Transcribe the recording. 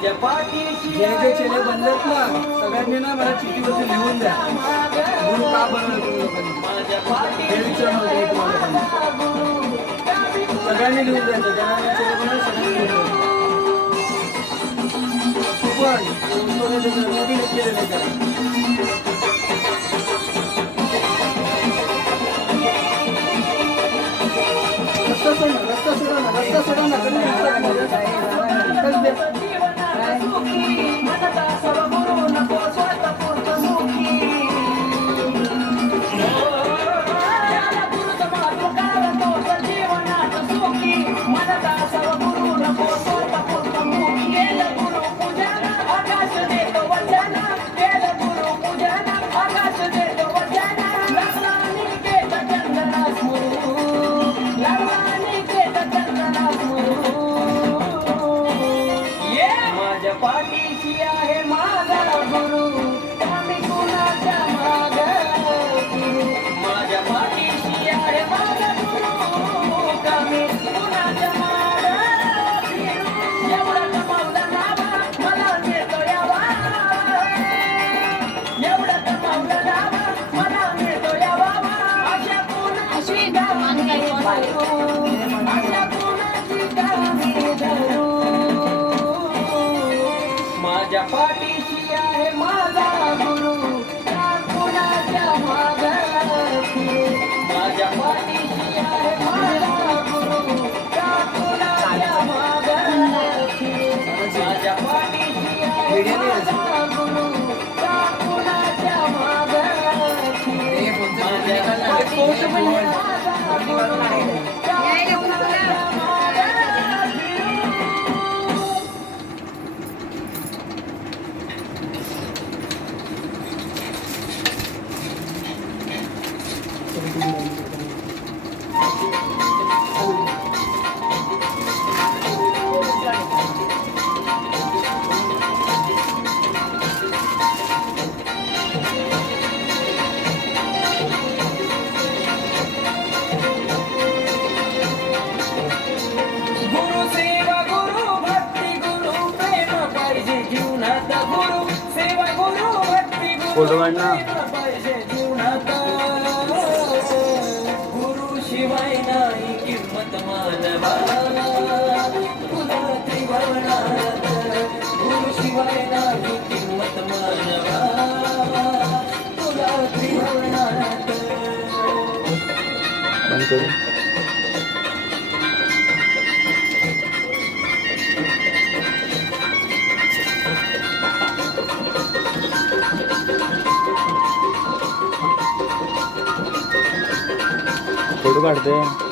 जे जे चेले बनलेत ना सगळ्यांनी ना मला चिठ्ठीवरती लिहून द्या गुरु का बनवलं तुम्ही लोकांनी हे विचारणं होतं तुम्हाला सगळ्यांनी लिहून द्यायचं ज्यांना चेले बनवले सगळ्यांनी लिहून द्यायचं मोठी केलेलं आहे रस्ता सोडा ना माझ्या पाठीशी आहे माझा गुरु कुणाच्या मागे माझ्या पाठीशी आहे माझा गुरु कुणाच्या मागे माझ्या पाठीशी आहे माझा गुरु कुणाच्या मागे फोटो काढना गुरु शिवाय नाही किंमत मानवा तुला त्रिभुवनात गुरु शिवाय नाही किंमत मानवा तुला त्रिभुवनात फोटो काढते